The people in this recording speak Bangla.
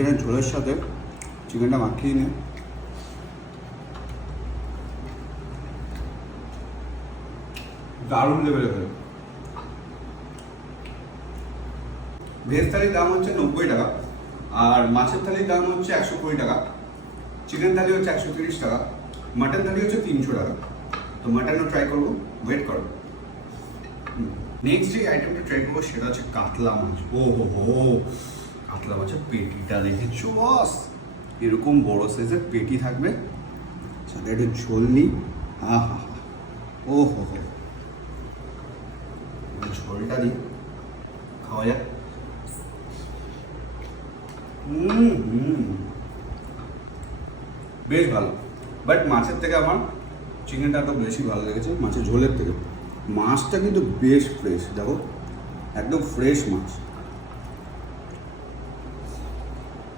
চিকেনের ঝোলের সাথে চিকেনটা মাখিয়ে নিয়ে দারুণ লেভেলে হলো। ভেজ থালির দাম হচ্ছে 90 টাকা, আর মাছের থালির দাম হচ্ছে 120 টাকা, চিকেন থালি হচ্ছে 130 টাকা, মাটন থালি হচ্ছে 300 টাকা। তো মাটনও ট্রাই করবো, ওয়েট করো। নেক্সট যে আইটেমটা ট্রাই করবো সেটা হচ্ছে কাতলা মাছ। ও হো, কাতলা মাছের পেটিটা দেখেছো বস? এরকম বড় সাইজের পেটি থাকবে, সাথে একটু ঝোল নিই। হা হা হা, ও হো হো, ঝোলটা দিই, খাওয়া যাক। বেশ ভালো, বাট মাছের থেকে আমার চিকেনটা একটু বেশি ভালো লেগেছে মাছের ঝোলের থেকে। মাছটা কিন্তু বেশ ফ্রেশ, দেখো একদম ফ্রেশ মাছ।